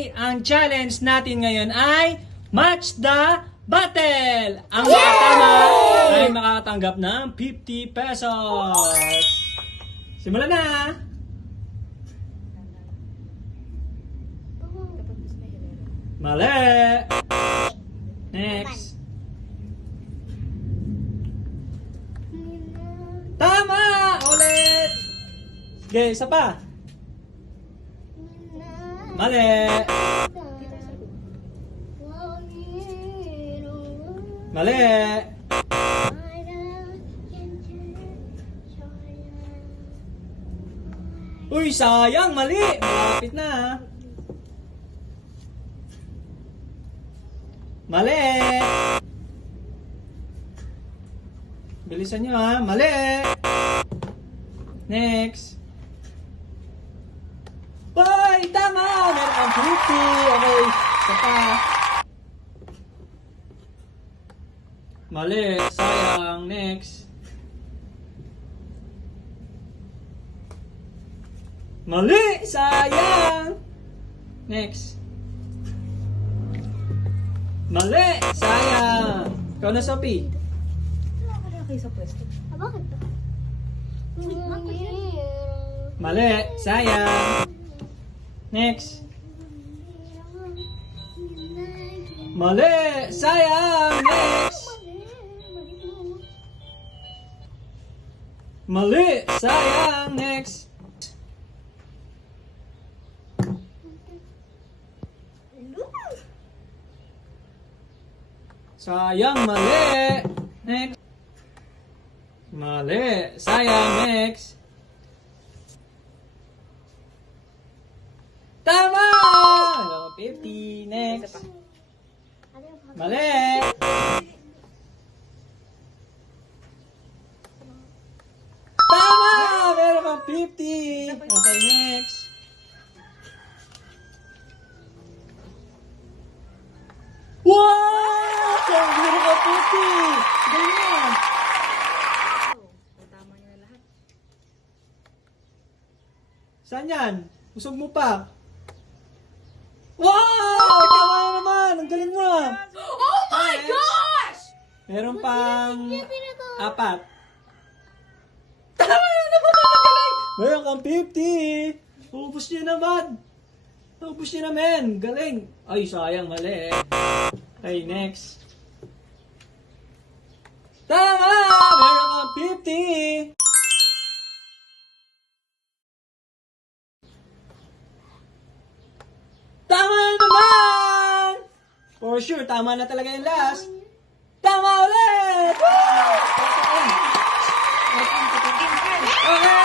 Okay, ang challenge natin ngayon ay Match the Battle! Ang makatama ay makakatanggap ng 50 pesos. Simulan na! Mali! Next! Tama! Ulit! Okay, isa pa. Mali! Mali! Uy, sayang! Mali! Malapit na. Mali! Bilisan nyo ha. Mali! Next! Hoy! Tama! Meron kang 50! Okay, isa pa. Mali! Sayang! Next! Mali! Sayang! Next! Mali! Sayang! Ikaw na, Sophie. Wala ka na kayo sa pwesto. Bakit ba? Mali! Sayang! Next! Mali! Sayang! Next! Mali! Sayang! Next! Sayang! Mali! Next! Mali! Sayang! Next! Tama! 50. Next! Mali! Tama! Meron kang 50. Okay, next. Wow! Meron kang 50. Ganyan. Tama niya na lahat. Saan yan? Usog mo pa. Wow! Tama na naman! Ang galing mo! Oh my gosh! Meron pang 4. Tama na naman! Magaling! Meron kang 50! Ubus niya naman! Ubus niya naman! Galing! Ay, sayang, mali eh. Okay, next. Tama! Meron kang 50! Tama na naman! For sure, tama na talaga yung last. Tama ulit! Woo! Okay!